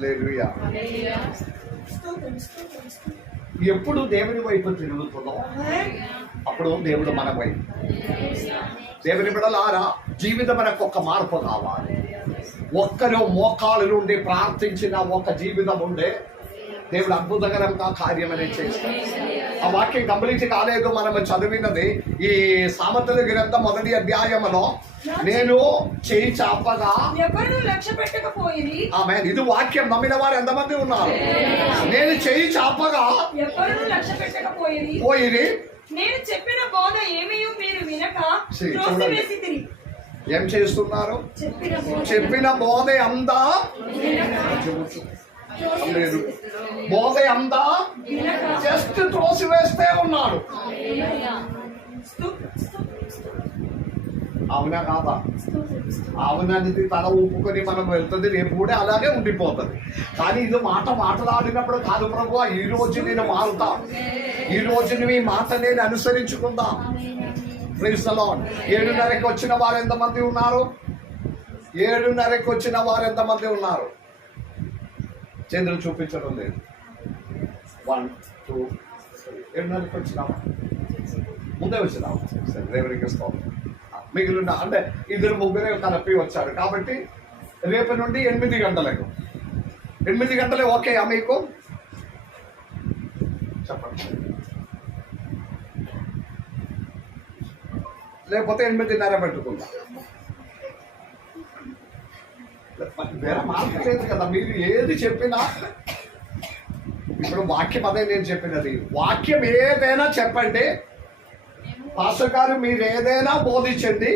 హల్లెలూయా. ఎప్పుడు దేవుని వైపు తిరుగుతుందో అప్పుడు దేవుడు మన వైపు. దేవుని బిడ్డలారా, జీవితం మనకు ఒక మార్పు కావాలి. ఒక్కరు మోకాలు నుండి ప్రార్థించిన ఒక జీవితం ఉండే దేవుడు అద్భుతకరంగా కార్యం అనేది చేస్తాడు. ఆ వాక్యం కంప్లీట్ కాలేదు. మనం చదివినది ఈ సామెతల గ్రంథం 1వ అధ్యాయంలో, నేను చేయి చాపగా ఆమె, ఇది వాక్యం నమ్మిన వారు ఎంతమంది ఉన్నారు? నేను చేయి చాపగా పోయి నేను చెప్పిన బోధ ఏమీ మీరు వినక ఏం చేస్తున్నారు? చెప్పిన బోధ అందా లేదు, బోధ అందా జస్ట్ త్రోసివేస్తే ఉన్నాడు. అవునా కాదా? అవుననేది తల ఊపుకొని మనం వెళ్తుంది, రేపు కూడా అలాగే ఉండిపోతుంది. కానీ ఇది మాట్లాడినప్పుడు కాదు ప్రభు, ఈ రోజు నేను మారుతా, ఈ రోజు నువ్వు ఈ మాట నేను అనుసరించుకుందా. Praise the Lord. 7:30కి వచ్చిన వారు ఎంతమంది ఉన్నారు? 7:30కి వచ్చిన వారు ఎంతమంది ఉన్నారు? చంద్రులు చూపించడం లేదు. 1 2 7:30కి వచ్చినామా? ముందే వచ్చినామా? సరే, దేవునికి ఇస్తాం. మిగిలిన అంటే 2-3 కలిపి వచ్చారు కాబట్టి రేపు నుండి 8 గంటలకు. 8 గంటలే ఓకేయా మీకు? చెప్పండి. లేకపోతే 8:30 పెట్టుకుందా? వేరే మార్గం లేదు కదా. మీరు ఏది చెప్పినా, ఇప్పుడు వాక్యం అదే నేను చెప్పినది. వాక్యం ఏదైనా చెప్పండి, పాస్టర్ గారు మీరు ఏదైనా బోధించండి,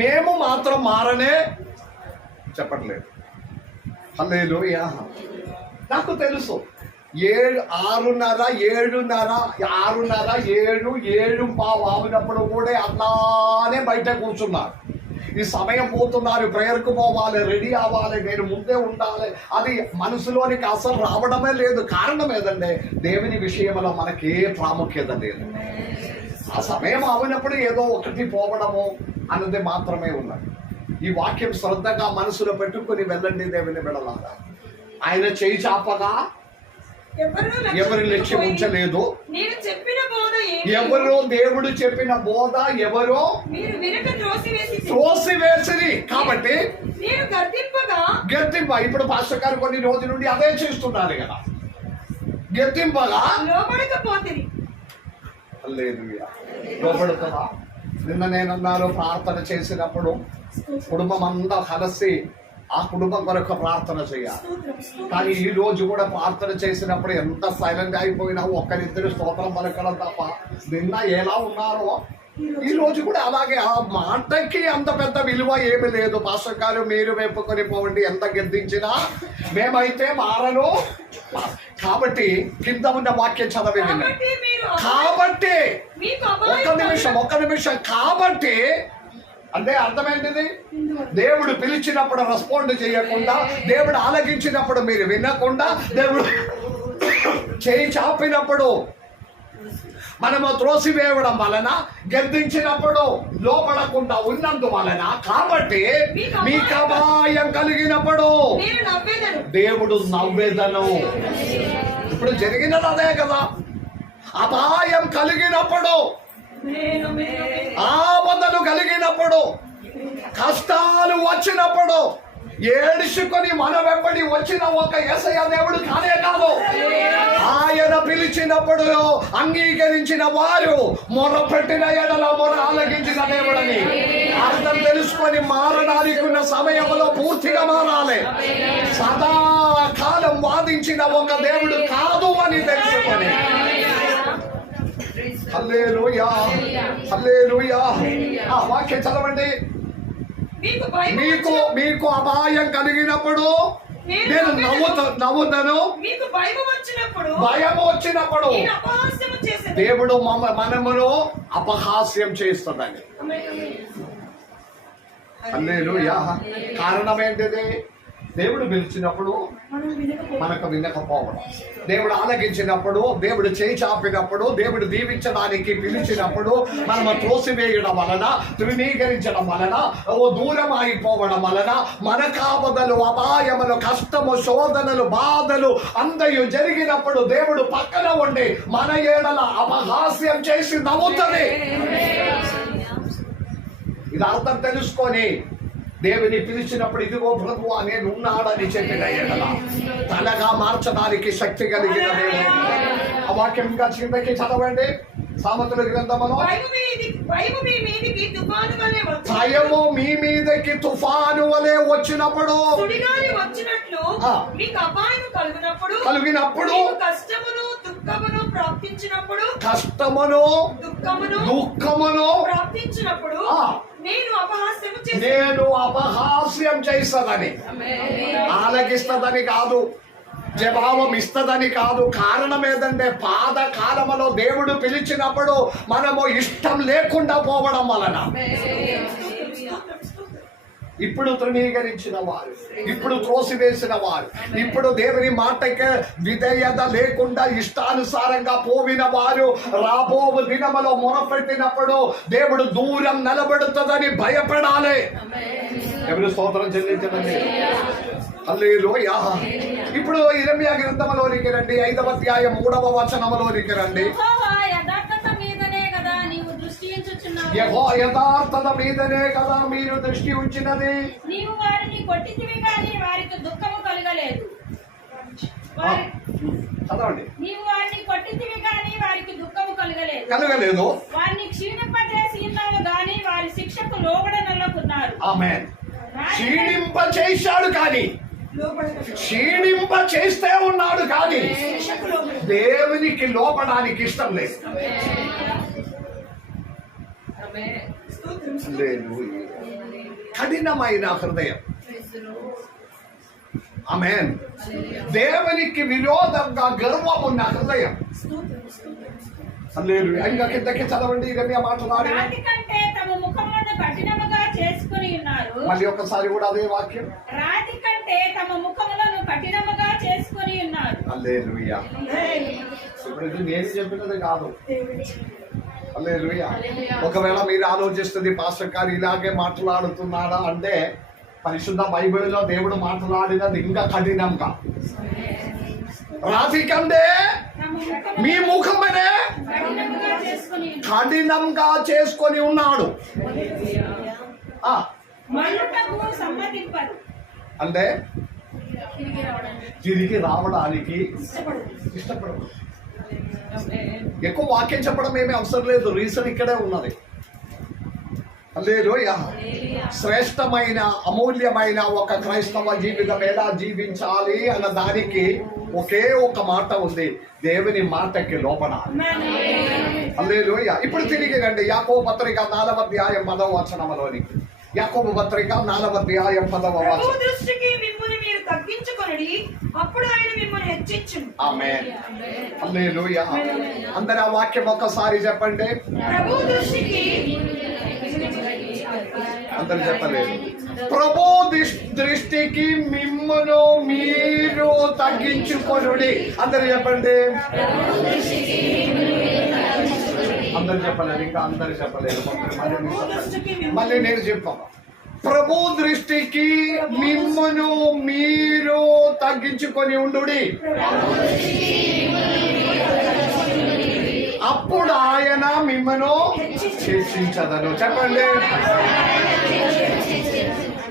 మేము మాత్రం మారనే చెప్పట్లేదు. హల్లెలూయా. నాకు తెలుసు 6:30 7:15 ఆవినప్పుడు కూడా అట్లానే బయట కూర్చున్నారు. ఈ సమయం పోతున్నారు, ప్రేయర్కు పోవాలి, రెడీ అవ్వాలి, నేను ముందే ఉండాలి, అది మనసులోనికి అసలు రావడమే లేదు. కారణం ఏదంటే దేవుని విషయంలో మనకి ఏ ప్రాముఖ్యత లేదు. ఆ సమయం ఆవినప్పుడు ఏదో ఒకటి పోవడము అన్నది మాత్రమే ఉన్నది. ఈ వాక్యం శ్రద్ధగా మనసులో పెట్టుకుని వెళ్ళండి దేవుని బిడ్డలారా. ఆయన చేయి చాపగా ఎవరి లక్ష్యం ఉంచలేదు. ఎవరో దేవుడు చెప్పిన బోధ ఎవరో త్రోసివేసిరి. కాబట్టి గద్దింప. ఇప్పుడు పాస్టర్ గారు కొన్ని రోజుల నుండి అదే చేస్తున్నారు కదా. గద్దింపగా లోపడుతుందా? నిన్న నేనన్నారు, ప్రార్థన చేసినప్పుడు కుటుంబం అంతా కలిసి ఆ కుటుంబం కొరకు ప్రార్థన చేయాలి. కానీ ఈ రోజు కూడా ప్రార్థన చేసినప్పుడు ఎంత సైలెంట్ అయిపోయినా ఒక్కరిద్దరు స్తోత్రం పలకడం తప్ప నిన్న ఎలా ఉన్నారో ఈ రోజు కూడా అలాగే. ఆ మాటకి అంత పెద్ద విలువ ఏమి లేదు. పాస్టర్ గారు మీరు వెప్పుకొని పోండి, ఎంత గద్దించినా మేమైతే మారను. కాబట్టి కింద ఉన్న వాక్యం చదవి. కాబట్టి ఒక్క నిమిషం కాబట్టి అంటే అర్థమైంది. దేవుడు పిలిచినప్పుడు రెస్పాండ్ చేయకుండా, దేవుడు ఆలకించినప్పుడు మీరు వినకుండా, దేవుడు చేయి చాపినప్పుడు మనము త్రోసివేయడం వలన, గద్దించినప్పుడు లోపడకుండా ఉన్నందువలన, కాబట్టి మీకు అపాయం కలిగినప్పుడు దేవుడు నవ్వేదను. ఇప్పుడు జరిగినది అదే కదా. అపాయం కలిగినప్పుడు, ఆపదలు కలిగినప్పుడు, కష్టాలు వచ్చినప్పుడు ఏడుచుకొని మన వెంబడి వచ్చిన ఒక యేసయ్య దేవుడు కానే కాదు. ఆయన పిలిచినప్పుడు అంగీకరించిన వారు మొరపెట్టిన ఎడల మొర ఆలకించిన దేవుడని అర్థం తెలుసుకొని మారడానికి ఉన్న సమయంలో పూర్తిగా మారాలి. సదాకాలం వాదించిన ఒక దేవుడు కాదు అని తెలుసుకొని. హల్లెలూయా, హల్లెలూయా. ఆ వాక్యం చదవండి. మీకు అపాయం కలిగినప్పుడు నేను నవ్వుతాను. భయం వచ్చినప్పుడు దేవుడు మనమును అపహాస్యం చేస్తుందండి. హల్లెలూయా. కారణం ఏంటిది? దేవుడు పిలిచినప్పుడు మనం వినకపోతే మనకు వినకపోవడం, దేవుడు ఆలకించినప్పుడు, దేవుడు చేయి చాపినప్పుడు, దేవుడు దీవించడానికి పిలిచినప్పుడు మనము త్రోసివేయడం వలన, తృణీకరించడం వలన, దూరం అయిపోవడం వలన మనకు ఆపదలు, అపాయములు, కష్టము, శోధనలు, బాధలు అందయు జరిగినప్పుడు దేవుడు పక్కన ఉండి మన ఏడల అపహాస్యం చేసి నవ్వుతుంది. ఇది అర్థం తెలుసుకొని దేవుని పిలిచినప్పుడు ఇదిగో ప్రభువా నేను ఉన్నాడని చెప్పిన ఎడల తలగా మార్చడానికి శక్తి కలిగిన దేవుడు. ఆ వాక్యం ఇంకా కిందకి చదవండి. సామెతల గ్రంథములో భయము మీ మీదికి తుఫాను వలె వచ్చి భయము మీ మీదకి తుఫాను వలె వచ్చినప్పుడు, సుడిగాలి వచ్చినట్లు మీకు అపాయం కలిగినప్పుడు, మీకు కష్టమును దుఃఖమును ప్రాప్తించినప్పుడు, కష్టమును దుఃఖమును ప్రాప్తించినప్పుడు నేను అపహాస్యం చేస్తానని, ఆలకిస్తదని కాదు, జవాబం ఇస్తదని కాదు. కారణం ఏదంటే పాద కాలములో దేవుడు పిలిచినప్పుడు మనము ఇష్టం లేకుండా పోవడం వలన ఇప్పుడు తృణీకరించిన వారు, ఇప్పుడు త్రోసివేసిన వారు, ఇప్పుడు దేవుని మాటకి విధేయత లేకుండా ఇష్టానుసారంగా పోవిన వారు రాబో దినములో మొరపెట్టినప్పుడు దేవుడు దూరం నిలబడుతుందని భయపడాలి. ఎవరు స్తోత్రం చెల్లించండి. హల్లెలూయా. ఇప్పుడు ఇర్మియా గ్రంథంలోనికి రండి, 5వ అధ్యాయం 3వ వచనములోనికి రండి. యెహోవా యథార్థత మీదనే కదా మీరు దృష్టి ఉంచినది. నీవు వారిని కొట్టితివి కానీ వారికి దుఃఖము కలగలేదు. చదవండి. నీవు వారిని కొట్టితివి కానీ వారికి దుఃఖము కలగలేదు. వారిని క్షీణింపజేసి ఉన్నావు కానీ వారి శిక్షకు లోబడనొల్లుకున్నారు. ఆమేన్. క్షీణింప చేశాడు కానీ, క్షీణింప చేస్తే ఉన్నాడు కానీ దేవునికి లోపడానికి ఇష్టం లేదు. కఠినమైన హృదయం. ఆమేన్. దేవునికి విరోధంగా గర్వం ఉన్న హృదయం. ఇంకా కిందకి చదవండి. ఇరమియా మాట్లాడి రాతి కంటే తమ ముఖములను కఠినముగా చేసుకుని ఉన్నారు. మళ్ళీ ఒకసారి కూడా అదే వాక్యం. రాతి కంటే తమ ముఖములను కఠినముగా చేసుకుని ఉన్నారు. హల్లెలూయా. ఇప్పుడు ఇది నేను చెప్పినది కాదు. హల్లెలూయా. ఒకవేళ మీరు ఆలోచిస్తుంది పాస్టర్ గారు ఇలాగే మాట్లాడుతున్నాడా అంటే, పరిశుద్ధ బైబిల్లో దేవుడు మాట్లాడినది ఇంకా కఠినంగా. రాతి కంటే మీ ముఖమనే కఠినంగా చేసుకొని ఉన్నాడు. అంటే తిరిగి రావడానికి ఇష్టపడదు. ఎక్కువ వాక్యం చెప్పడం ఏమీ అవసరం లేదు, రీజన్ ఇక్కడే ఉన్నది. హల్లెలూయా. శ్రేష్టమైన అమూల్యమైన ఒక క్రైస్తవ జీవితం ఎలా జీవించాలి అన్న దానికి ఒకే ఒక మాట ఉంది, దేవుని మాటకి లోబడాలి. హల్లెలూయా. ఇప్పుడు తిరిగి రండి యాకోబు పత్రిక 4వ అధ్యాయం 10వ వచనములోని. యాకోబు పత్రిక 4వ అధ్యాయం 10వ వచనం. దృష్టికి మిమ్మును మీరు తగ్గించుకొనుడి, అప్పుడు ఆయన మిమ్మల్ని హెచ్చించును. ఆమేన్. హల్లెలూయా. అందరూ ఆ వాక్యం ఒక్కసారి చెప్పండి. ప్రభు దృష్టికి, అందరు చెప్పలేదు. ప్రభు దృష్టికి మిమ్మును మీరు తగ్గించుకొనుడి. అందరు చెప్పండి. అందరు చెప్పలేదు, ఇంకా అందరు చెప్పలేదు. మళ్ళీ నేను చెప్పాను. ప్రభు దృష్టికి మిమ్మును మీరు తగ్గించుకొని ఉండుడి, అప్పుడు ఆయన మిమ్మను హెచ్చించదను. చెప్పండి.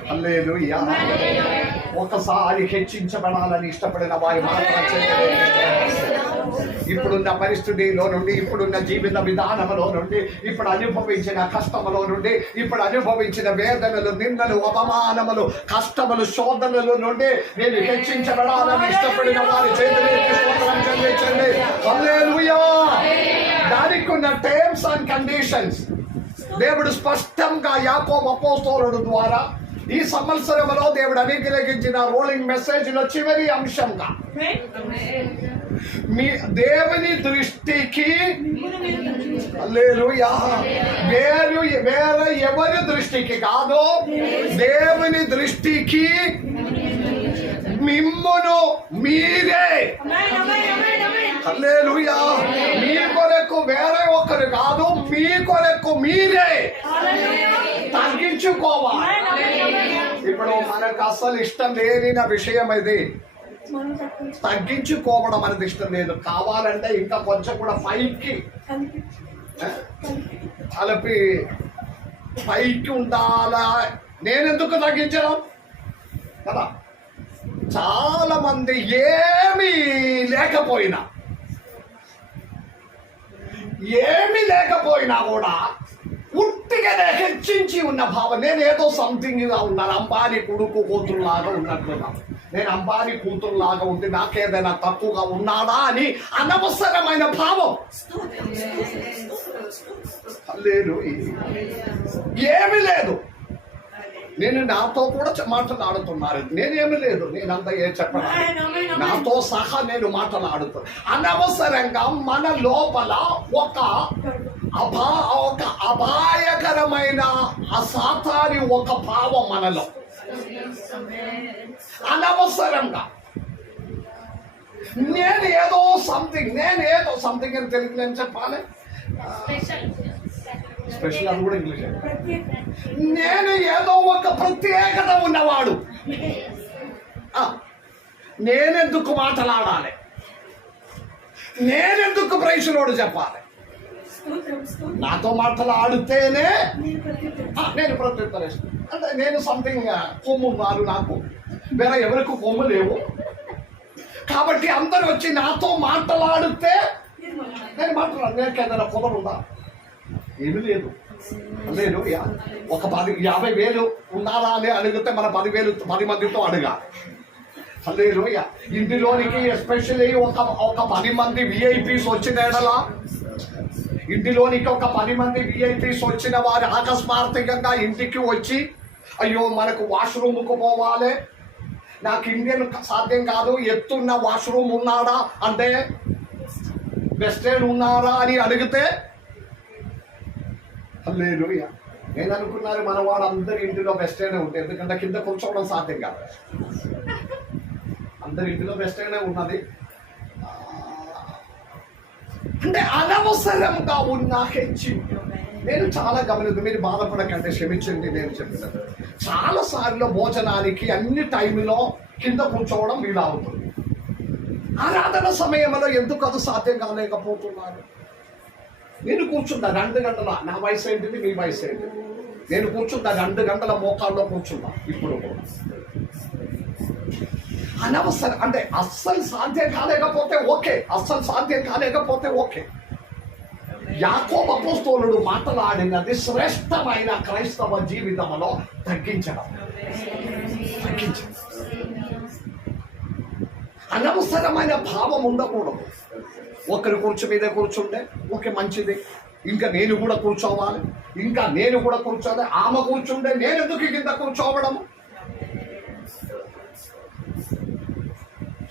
హల్లెలూయా. ఒకసారి హెచ్చించబడాలని ఇష్టపడిన వారి మాత్రం ఇప్పుడున్న పరిస్థితిలో నుండి, ఇప్పుడున్న జీవిత విధానంలో నుండి, ఇప్పుడు అనుభవించిన కష్టములో నుండి, ఇప్పుడు అనుభవించిన వేదనలు, నిందలు, అవమానములు, కష్టములు, శోధనల నుండి నేను హెచ్చించబడాలని ఇష్టపడిన వారి చేతులెత్తి స్తోత్రం చెల్లించండి. హల్లెలూయా. దానికి ఉన్న టర్మ్స్ అండ్ కండిషన్స్ దేవుడు స్పష్టంగా యాకోబు అపోస్తలుడు ద్వారా ఈ సంవత్సరంలో దేవుడు అనుగ్రహించిన రోలింగ్ మెసేజ్ లో చివరి అంశంగా మీ దేవుని దృష్టికి, హల్లెలూయా, వేరే ఎవరి దృష్టికి కాదు, దేవుని దృష్టికి మిమ్మును మీరే. హల్లెలూయా. మీ కొరకు వేరే ఒకరు కాదు, మీ కొరకు మీరే తగ్గించుకోవాలి. ఇప్పుడు మనకు అసలు ఇష్టం లేని విషయం ఇది. తగ్గించుకోవడం అనేది ఇష్టం లేదు. కావాలంటే ఇంకా కొంచెం కూడా పైకి కలిపి పైకి ఉండాలా. నేనెందుకు తగ్గించడం కదా. చాలా మంది ఏమీ లేకపోయినా కూడా ఉట్టిగానే హెచ్చించి ఉన్న భావం. నేను ఏదో సంథింగ్ గా ఉన్నాను, అంబానీ కొడుకు కూతురులాగా ఉన్నట్లుగా. నేను అంబానీ కూతురులాగా ఉంటే నాకేదైనా తక్కువగా ఉన్నాడా అని అనవసరమైన భావం. లేదు, ఏమీ లేదు. నేను నాతో కూడా మాట్లాడుతున్నారు. నేనేమి లేదు, నేనంతా ఏ చెప్పను, నాతో సహా నేను మాట్లాడుతున్నాను. అనవసరంగా మన లోపల ఒక అపాయకరమైన అసాతారి ఒక భావం మనలో అనవసరంగా. నేను ఏదో సంథింగ్ అని తెలుగులో ఏం చెప్పాలి, స్పెషల్ అది కూడా ఇంగ్లీష్. నేను ఏదో ఒక ప్రత్యేకత ఉన్నవాడు. నేనెందుకు మాట్లాడాలి, నేనెందుకు ప్రైసులోడు చెప్పాలి. నాతో మాట్లాడితేనే నేను ప్రత్యుత్తరిస్తాను. అంటే నేను సంథింగ్ కొమ్ము ఉన్నారు, నాకు వేరే ఎవరికి కొమ్ము లేవు కాబట్టి అందరూ వచ్చి నాతో మాట్లాడితే నేను మాట్లాడాను. నేను ఏదైనా కొమ్మనుందా? ఏమీ లేదు. లేదు. ఒక 50,000 ఉన్నారా అని అడిగితే మన 10 మందితో అడగాలి. లేదు. ఇంటిలోనికి ఎస్పెషల్లీ ఒక 10 మంది విఐపీస్ వచ్చిన ఎడలా, ఇంటిలోనికి ఒక 10 మంది విఐపీస్ వచ్చిన వారు అకస్మాత్తుగా ఇంటికి వచ్చి, అయ్యో మనకు వాష్రూమ్కు పోవాలి, నాకు ఇండియన్ సాధ్యం కాదు, ఎత్తున్న వాష్రూమ్ ఉన్నాడా అంటే వెస్టర్న్ ఉన్నారా అని అడిగితే, లేదు. నేను అనుకున్నారు మన వాళ్ళందరి ఇంటిలో వెస్టర్నే ఉంటుంది, ఎందుకంటే కింద కూర్చోవడం సాధ్యం కాదు. అందరి ఇంటిలో వెస్టర్నే ఉన్నది. అంటే అనవసరంగా ఉన్న హెచ్చింపు. నేను చాలా గమనించు, మీరు బాధపడకంటే క్షమించండి. నేను చెప్పినట్టు చాలా సార్లు భోజనానికి అన్ని టైంలో కింద కూర్చోవడం వీలవుతుంది. ఆరాధన సమయంలో ఎందుకు అది సాధ్యం కాలేకపోతున్నారు? నేను కూర్చున్నా 2 గంటల, నా వయసు ఏంటిది, మీ వయసు ఏంటిది, నేను కూర్చున్నా 2 గంటల మోకాల్లో కూర్చున్నా. ఇప్పుడు కూడా అనవసరం. అంటే అస్సలు సాధ్యం కాలేకపోతే ఓకే. యాకోబు అపోస్తలుడు మాట్లాడినది శ్రేష్టమైన క్రైస్తవ జీవితంలో తగ్గించడం. అనవసరమైన భావం ఉండకూడదు. ఒకరి కూర్చు మీద కూర్చుంటే ఓకే, మంచిది, ఇంకా నేను కూడా కూర్చోవాలి, ఆమె కూర్చుంటే నేను ఎందుకు కింద కూర్చోవడం?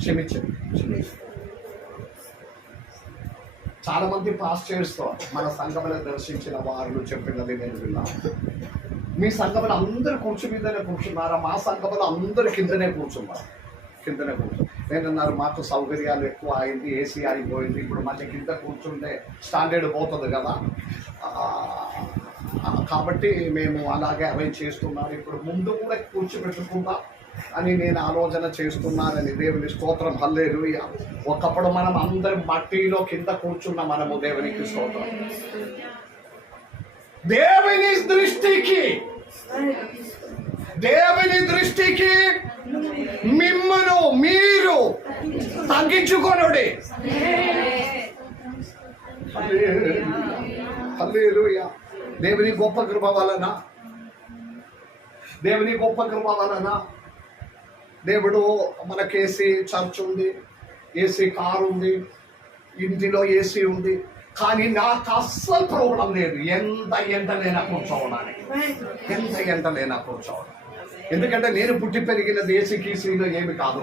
క్షమించండి. చాలా మంది పాస్టర్స్ మన సంఘములను దర్శించిన వారు చెప్పినది నేను విన్నాను. మీ సంఘములు అందరు కూర్చు మీదనే కూర్చున్నారా? మా సంఘములు అందరు కిందనే కూర్చున్నారు. నేను అన్నారు, మాకు సౌకర్యాలు ఎక్కువ అయింది, ఏసీ అయిపోయింది, ఇప్పుడు మళ్ళీ కింద కూర్చుంటే స్టాండర్డ్ పోతుంది కదా, కాబట్టి మేము అలాగే అరేంజ్ చేస్తున్నాను. ఇప్పుడు ముందు కూడా కూర్చోబెట్టుకుందాం అని నేను ఆలోచన చేస్తున్నానని. దేవుని స్తోత్రం. హల్లెలూయా. ఒకప్పుడు మనం అందరం మట్టిలో కింద కూర్చున్న మనము దేవునికి స్తోత్రం. దేవుని దృష్టికి మిమ్మును మీరు తగ్గించుకొనుడి. హల్లెలూయా. దేవుని గొప్ప కృప వలన దేవుడు మనకి ఏసీ చర్చ్ ఉంది, ఏసీ కారు ఉంది, ఇంటిలో ఏసీ ఉంది. కానీ నాకు అస్సలు ప్రాబ్లం లేదు ఎంత ఎండలైనా కూర్చోవడానికి. ఎందుకంటే నేను పుట్టి పెరిగినది ఏసీ కీసీలో ఏమి కాదు.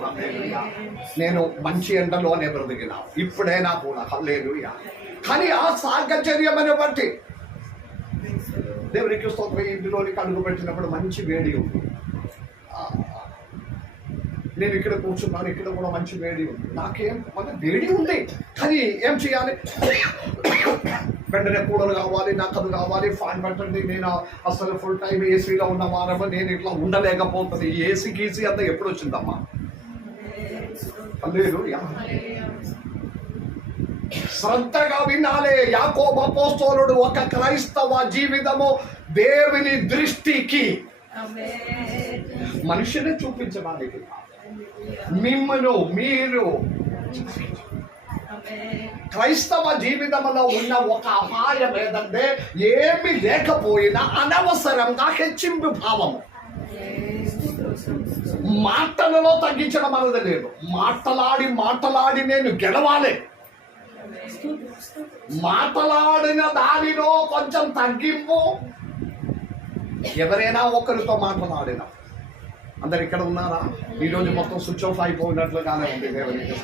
నేను మంచి ఎండలోనే బ్రతికినా ఇప్పుడైనా కూడా. హల్లెలూయా. కానీ ఆ సాహచర్యమని బట్టి దేవునికి స్తోత్రం. ఇంటిలోనికి అడుగు పెట్టినప్పుడు మంచి వేడి ఉంది. నేను ఇక్కడ కూర్చున్నాను, ఇక్కడ కూడా మంచి వేడి ఉంది, నాకేం అంటే వేడి ఉంది, కానీ ఏం చేయాలి? వెంటనే కూలర్ కావాలి, నాకు అది కావాలి, ఫ్యాన్ పెట్టండి. నేను అసలు ఫుల్ టైం ఏసీలో ఉన్న వారమో నేను ఇట్లా ఉండలేకపోతుంది. ఈ ఏసీ గీసీ అంతా ఎప్పుడు వచ్చిందమ్మా? హల్లెలూయా. శ్రద్ధగా వినాలే. యాకోబు అపోస్తలుడు ఒక క్రైస్తవ జీవితము దేవుని దృష్టికి మనిషిని చూపించడానికి, మిమ్మను మీరు క్రైస్తవ జీవితంలో ఉన్న ఒక అపాయం ఏదంటే ఏమి లేకపోయినా అనవసరంగా హెచ్చింపు భావము. మాటలలో తగ్గించడం అనేది లేదు. మాటలాడి నేను గెలవాలి. మాట్లాడిన దానిలో కొంచెం తగ్గింపు. ఎవరైనా ఒకరితో మాట్లాడినా, అందరు ఇక్కడ ఉన్నారా? ఈరోజు మొత్తం స్విచ్ ఆఫ్ అయిపోయినట్లుగానే ఉంది. దేవునికి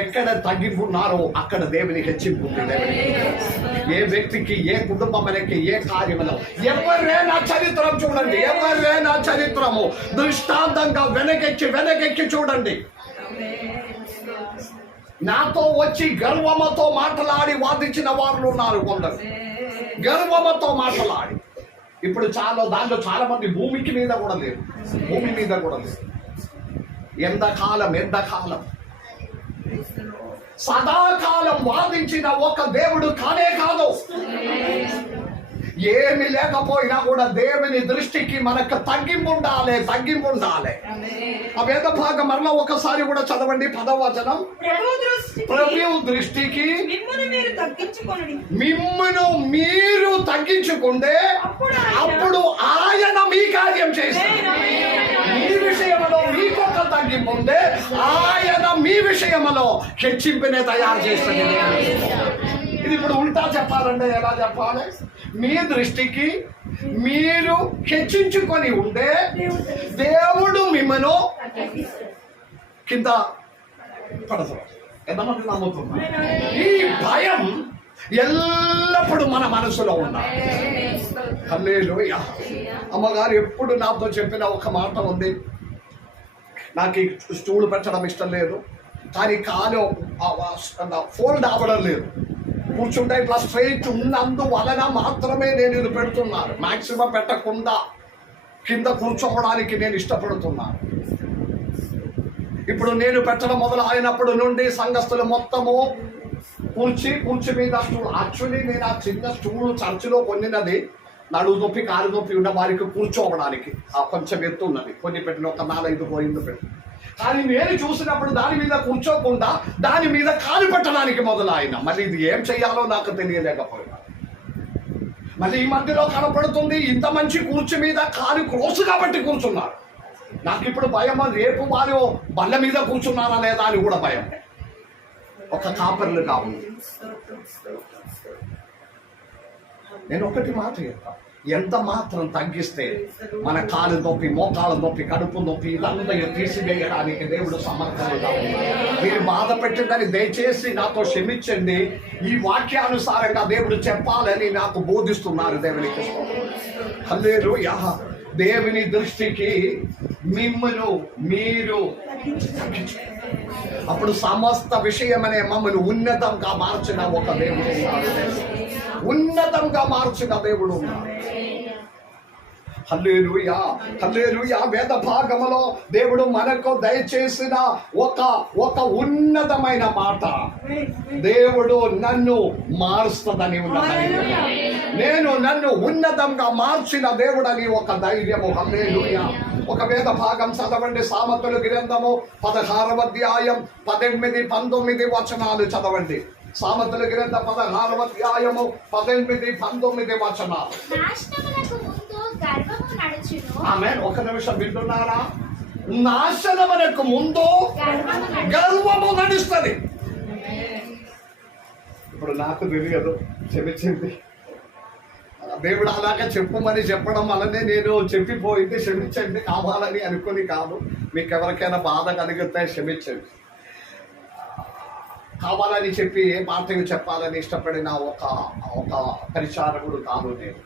ఎక్కడ తగ్గింపు ఉన్నారో అక్కడ దేవుని హెచ్చింపు ఉంది. ఏ వ్యక్తికి, ఏ కుటుంబములకి, ఏ కార్యములో ఎవరైనా చరిత్రం చూడండి, ఎవరైనా చరిత్రము దృష్టాంతంగా వెనకెక్కి చూడండి. నాతో వచ్చి గర్వముతో మాట్లాడి వాదించిన వారు ఉన్నారు కొందరు. గర్వముతో మాట్లాడి ఇప్పుడు దాంట్లో చాలా మంది భూమి మీద కూడా లేదు. ఎంతకాలం సదాకాలం వాదించిన ఒక దేవుడు కానే కాదు. ఏమి లేకపోయినా కూడా దేవుని దృష్టికి మనకు తగ్గింపు ఉండాలి. ఆ వేద భాగం మరలా ఒకసారి కూడా చదవండి. 10వ వచనం. ప్రభు దృష్టికి మిమ్మును మీరు తగ్గించుకుంటే అప్పుడు ఆయన మీ కార్యం చేస్తాడు. మీ విషయంలో మీకొక తగ్గింపు ఉంటే ఆయన మీ విషయంలో హెచ్చింపునే తయారు చేస్తాడు. ఇది ఇప్పుడు ఉల్టా చెప్పాలంటే ఎలా చెప్పాలి? మీ దృష్టికి మీరు హెచ్చించుకొని ఉంటే దేవుడు మిమ్మను కింద పడతాడు. ఎంతమంది నమ్ముతున్నారు? ఈ భయం ఎల్లప్పుడూ మన మనసులో ఉన్నారు. హల్లెలూయా. అమ్మగారు ఎప్పుడు నాతో చెప్పిన ఒక మాట ఉంది. నాకు ఈ స్టూల్ పెట్టడం ఇష్టం లేదు, కానీ కాలు ఫోల్డ్ అవ్వడం లేదు. కూర్చుంటే ఇట్లా స్ట్రైట్ ఉన్నందువలన మాత్రమే నేను ఇది పెడుతున్నాను. మాక్సిమం పెట్టకుండా కింద కూర్చోవడానికి నేను ఇష్టపడుతున్నాను. ఇప్పుడు నేను పెట్టడం మొదలు అయినప్పుడు నుండి సంఘస్థులు మొత్తము కూర్చి మీద స్టూల్. యాక్చువల్లీ నేను ఆ చిన్న స్టూల్ చర్చిలో కొన్నినది నడువు నొప్పి, కాలు నొప్పి ఉన్న వారికి కూర్చోవడానికి కొంచెం ఎత్తు ఉన్నది. కొన్ని పెట్టిన ఒక 4-5 పోయింది పెట్టి. కానీ నేను చూసినప్పుడు దాని మీద కూర్చోకుండా దాని మీద కాలు పెట్టడానికి మొదలైన. మరి ఇది ఏం చెయ్యాలో నాకు తెలియలేకపోయినా, మళ్ళీ ఈ మధ్యలో కనపడుతుంది ఇంత మంచి కూర్చు మీద కాలు క్రోసుగా పెట్టి కూర్చున్నారు. నాకు ఇప్పుడు భయం, రేపు వారు బల్ల మీద కూర్చున్నారా లేదా అని కూడా భయం. ఒక కాపర్లు కావాలి. నేను ఒకటి మాట చెప్తాను, ఎంత మాత్రం తగ్గిస్తే మన కాలు నొప్పి, మోకాళ్ళ నొప్పి, కడుపు నొప్పి ఇదంతా తీసివేయడానికి దేవుడు సమర్థుడుగా ఉన్నాడు. మీరు బాధ పెట్టిందని దయచేసి నాతో క్షమించండి. ఈ వాక్యానుసారంగా దేవుడు చెప్పాలని నాకు బోధిస్తున్నారు. దేవునికి హల్లెలూయా. దేవుని దృష్టికి మిమ్మును మీరు అప్పుడు సమస్త విషయమనే మమ్మల్ని ఉన్నతంగా మార్చిన ఒక దేవుడు ఉన్నాడు. ఉన్నతంగా మార్చిన దేవుడు ఉన్నాడు. హల్లెలూయా, హల్లెలూయా. వేద భాగములో దేవుడు మనకు దయచేసిన ఒక ఉన్నతమైన మాట, దేవుడు నన్ను మారుస్తుందని ఉన్నది. నన్ను ఉన్నతంగా మార్చిన దేవుడని ఒక ధైర్యము. హల్లెలూయా. ఒక వేద భాగం చదవండి. సామెతల గ్రంథము 16వ అధ్యాయం 18, 19 వచనాలు చదవండి. సామెతల గ్రంథం 16వ అధ్యాయము 18, 19 వచనాలు. ఆమేన్. ఒక నిమిషం వింటున్నారా? నాశనమునకు ముందు గర్వము నడుస్తుంది. ఇప్పుడు నాకు తెలియదు, క్షమించింది దేవుడు. అలాగే చెప్పమని చెప్పడం వల్లనే నేను చెప్పిపోయింది. క్షమించండి, కావాలని అనుకుని కాదు. మీకు ఎవరికైనా బాధ కలిగితే క్షమించండి. కావాలని చెప్పి ఏ మాట చెప్పాలని ఇష్టపడిన ఒక పరిచారకుడు కాదు నేను.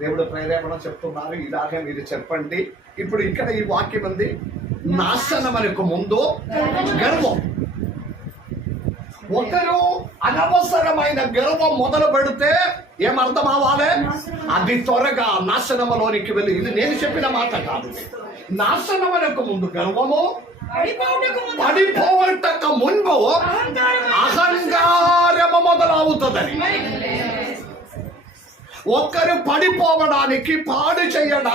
దేవుడు ప్రేరేపణ చెప్తున్నారు, ఇలాగే మీరు చెప్పండి. ఇప్పుడు ఇక్కడ ఈ వాక్యం ఉంది, నాశనమునకు ముందు గర్వం. ఒకరు అనవసరమైన గర్వం మొదలు పెడితే ఏమర్థం అవ్వాలి? అది త్వరగా నాశనములోనికి వెళ్ళి, ఇది నేను చెప్పిన మాట కాదు. నాశనమునకు ముందు గర్వము, పడిపోవటకు ముందు అహంకారము మొదలవుతుందని. ఒక్కరు పడిపోవడానికి, పాడు చేయడానికి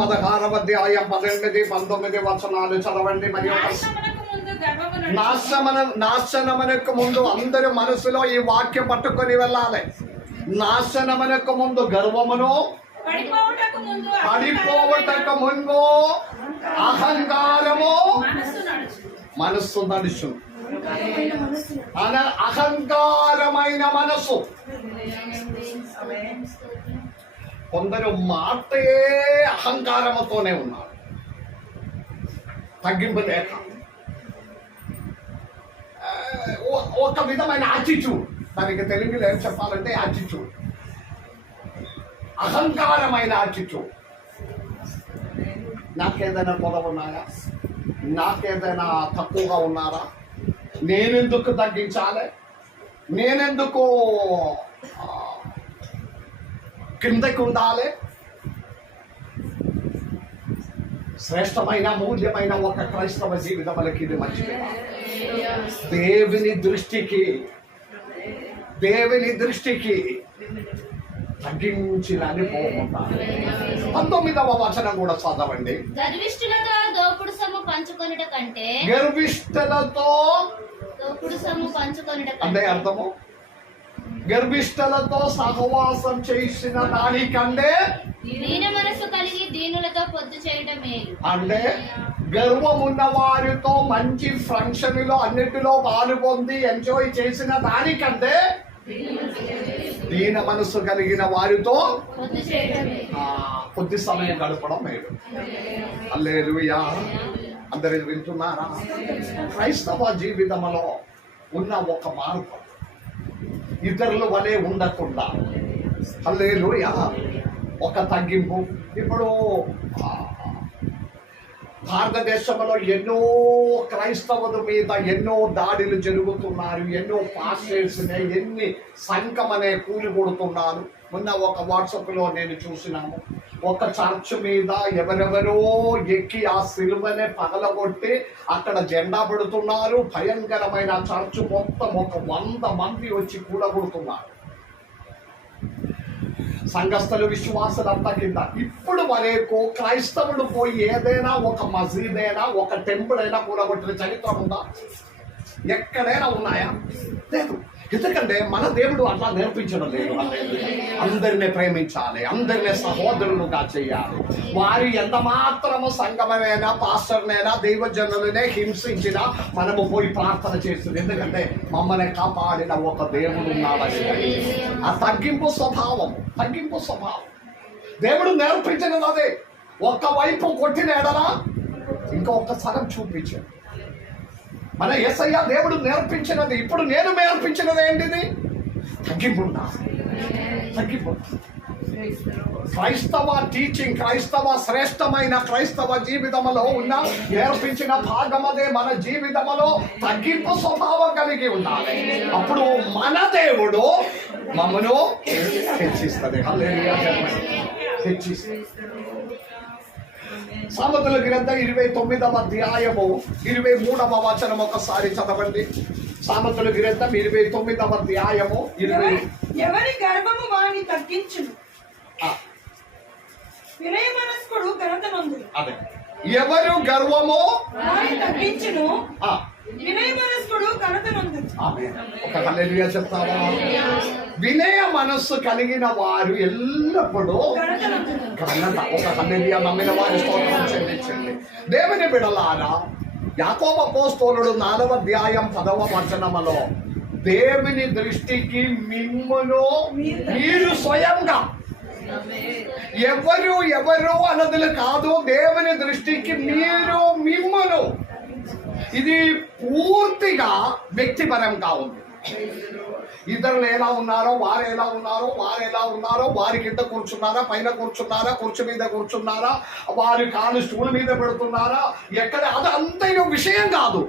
పదహారవ అధ్యాయం 18, 19 వచనాలు చదవండి. మరియు నాశనమునకు ముందు అందరూ మనసులో ఈ వాక్యం పట్టుకొని వెళ్ళాలి. నాశనమునకు ముందు గర్వమును, పడిపోవటకు ముందు అహంకారము మనస్సు నడుచు. అహంకారమైన మనసు. కొందరు మాటే అహంకారముతోనే ఉన్నారు, తగ్గింపు లేక. ఒక విధమైన యాటిట్యూడ్, దానికి తెలుగులో ఏం చెప్పాలంటే యాటిట్యూడ్, అహంకారమైన యాటిట్యూడ్. నాకేదైనా గొడవ ఉన్నాయా? నాకేదైనా తక్కువగా ఉన్నారా? నేనెందుకు తగ్గించాలి? నేనెందుకు కిందకి ఉండాలి? శ్రేష్టమైన మూల్యమైన ఒక క్రైస్తవ జీవితములకి ఇది మంచిది. దేవుని దృష్టికి తగ్గించిన అనుభవం. 19వ వచనం కూడా చదవండి. గర్విష్ఠులతో దోపుడు సొమ్ము పంచుకొనుట కంటే, గర్విష్ఠులతో దోపుడు సొమ్ము పంచుకొనుట అంటే కంటే, అర్థము గర్విష్ఠులతో సహవాసం చేసిన దానికంటే దీన మనసు కలిగి దీనులతో పొద్దు చేయడం మేలు. అంటే గర్వం ఉన్న వారితో మంచి ఫంక్షన్లో అన్నిటిలో పాల్గొంది ఎంజాయ్ చేసిన దానికంటే దీన మనసు కలిగిన వారితో పొద్దు చేయడం మేలు. కొద్ది సమయం గడపడం మేలు. హల్లెలూయా. అందరూ వింటున్నారా? క్రైస్తవ జీవితంలో ఉన్న ఒక మార్పు, ఇతరుల వలె ఉండకుండా, హల్లెలూయా, ఒక తగ్గింపు. ఇప్పుడు భారతదేశంలో ఎన్నో క్రైస్తవుల మీద ఎన్నో దాడులు జరుగుతున్నారు, ఎన్నో పాస్టర్స్ ఎన్ని సంఘమనే కూలి కొడుతున్నారు. మొన్న ఒక వాట్సాప్లో నేను చూసినాము, ఒక చర్చ్ మీద ఎవరెవరో ఎక్కి ఆ సిలువనే పగలగొట్టి అక్కడ జెండా పెడుతున్నారు. భయంకరమైన చర్చ్ మొత్తం ఒక 100 మంది వచ్చి కూడగొడుతున్నారు. సంఘస్థలు, విశ్వాసులంతా కింద. ఇప్పుడు వరకు క్రైస్తవులు పోయి ఏదైనా ఒక మసీద్ అయినా ఒక టెంపుల్ అయినా కూడగొట్టిన చరిత్ర ఉందా? ఎక్కడైనా ఉన్నాయా? లేదు. ఎందుకంటే మన దేవుడు అట్లా నేర్పించడం లేదు. అందరినీ ప్రేమించాలి, అందరినీ సహోదరులుగా చేయాలి. వారు ఎంత మాత్రము సంఘమైనా పాస్టర్నైనా దైవజనులనే హింసించినా మనము పోయి ప్రార్థన చేస్తుంది. ఎందుకంటే మమ్మల్ని కాపాడిన ఒక దేవుడు ఉన్నాడని. ఆ తగ్గింపు స్వభావం. దేవుడు నేర్పించినది అదే. ఒకవైపు కొట్టిన ఎడలా ఇంకొక సగం చూపించాడు. మన యేసయ్య దేవుడు నేర్పించినది. ఇప్పుడు నేను నేర్పించినది ఏంటిది? తగ్గింపు. క్రైస్తవ టీచింగ్, క్రైస్తవ శ్రేష్టమైన క్రైస్తవ జీవితంలో ఉన్న నేర్పించిన భాగం అదే. మన జీవితంలో తగ్గింపు స్వభావం కలిగి ఉండాలి. అప్పుడు మన దేవుడు మమ్మను హెచ్చిస్తుంది. సామెతల గ్రంథం 29వ అధ్యాయము 23వ వచనం ఒకసారి చదవండి. సామెతల గ్రంథం 29వ అధ్యాయము 20. ఎవరి గర్వము వాని తగ్గించును, వినయ మనస్కుడు ఘనత నొందును. అదే, ఎవరు గర్వమో వాని తగ్గించును, వినయ మనస్కుడు ఘనత నొందును. ఆమేన్. ఒక హల్లెలూయా చెప్తావా? వినయ మనస్సు కలిగిన వారు ఎల్లప్పుడూ ఘనత. ఒక హల్లెలూయా నమ్మిన వారి స్తోత్రం చెల్లించండి. దేవుని బిడ్డలారా, యాకోబు అపోస్తలుడు 4వ అధ్యాయం 10వ వచనములో దేవుని దృష్టికి మిమ్మును మీరు స్వయంగా, ఎవరు అన్నది కాదు, దేవుని దృష్టికి మీరు మిమ్మును. ఇది పూర్తిగా వ్యక్తిపరంగా ఉంది. ఇద్దరు ఎలా ఉన్నారో, వారు ఎలా ఉన్నారో, వారి కింద కూర్చున్నారా, పైన కూర్చున్నారా, కుర్చీ మీద కూర్చున్నారా, వారి కాలు స్టూల్ మీద పెడుతున్నారా, ఎక్కడ, అది అంతైన విషయం కాదు.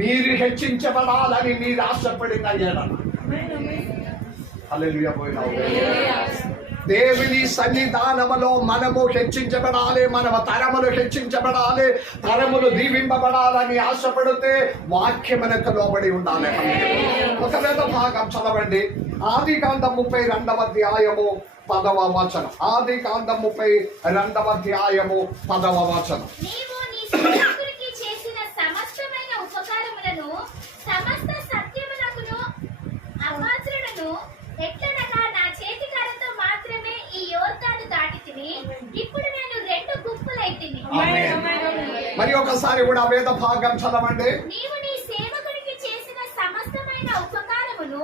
మీరు హెచ్చించబడాలని మీరు ఆశపడిన హల్లెలూయా. దేవుని సన్నిధానములో మనము హెచ్చించబడాలి, మన తరములు హెచ్చించబడాలి, తరములు దీవింపబడాలని ఆశపడితే వాక్యం మనకు లోబడి ఉండాలి. ఒక వేద భాగం చదవండి. ఆదికాండం 32వ అధ్యాయము 10వ వచనం. ఆదికాండం 32వ అధ్యాయము 10వ వచనం. నీవు నీ సేవకునికి చేసిన సమస్తమైన ఉపకారములను సమస్త సత్యమునకును అపాత్రులను ఎట్లనగా నా చేతికారంతో మాత్రమే ఈ యోర్దాను దాటితిని, ఇప్పుడు నేను 2 గుంపులైతిని. మరి ఒకసారి కూడా వేద భాగం చదవండి. నీవు నీ సేవకునికి చేసిన సమస్తమైన ఉపకారమును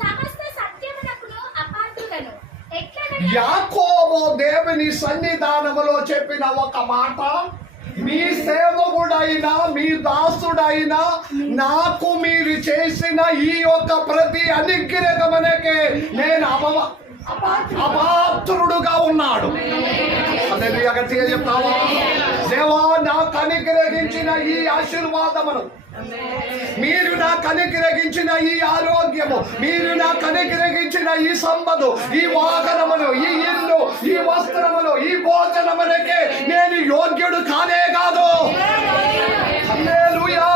సమస్త సత్యమునకును అపాత్రులను ఎట్లనగా. యాకోబు దేవుని సన్నిధానములో చెప్పిన ఒక మాట, మీ సేవకుడైనా మీ దాసుడైనా నాకు మీరు చేసిన ఈ యొక్క ప్రతి అనుగ్రహమునకే నేను అపాత్రుడుగా ఉన్నాడు. హల్లెలూయా. గట్టిగా చెప్తావా? దేవా, నాకు అనుగ్రహించిన ఈ ఆశీర్వాదమును, మీరు నాకు అనుగ్రహించిన ఈ ఆరోగ్యము, మీరు నాకు అనుగ్రహించిన ఈ సంపద, ఈ వాహనమును, ఈ ఇల్లు, ఈ వస్త్రములు, ఈ భోజనమునకే నేను యోగ్యుడు కానే కాదు. హల్లెలూయా.